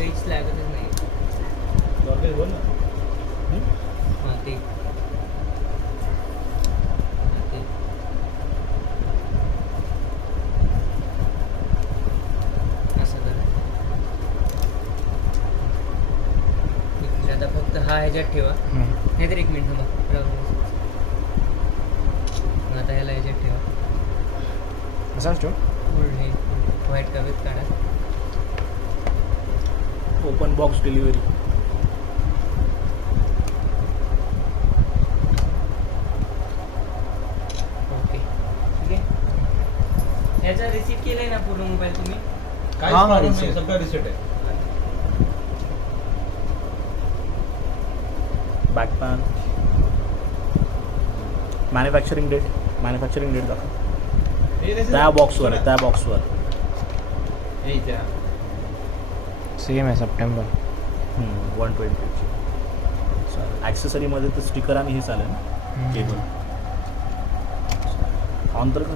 काहीच लागतच नाही. बोल ना. हां ते असं करा. आता फक्त हा ह्याच्यात ठेवा. नाहीतर एक मिनिट थांबा. आता ह्याला ह्याच्यात ठेवा. असाच ठेव. हे व्हाईट कागद काढा. Open box delivery. ओके ठीक आहे. ह्याचा रिसीट केलाय ना पूर्ण मोबाईल तुम्ही? काय हा, प्रॉब्लेम reset. नाही, सगळं रिसेट आहे. बॅकपॅन मॅन्युफॅक्चरिंग डेट दाखव. त्या बॉक्सवर आहे, त्या बॉक्सवर. सेम आहे सप्टेंबर. 120. चालेल. ॲक्सेसरीमध्ये तर स्टिकर आणि हे चालेल ना, केबल. ऑन तर कर.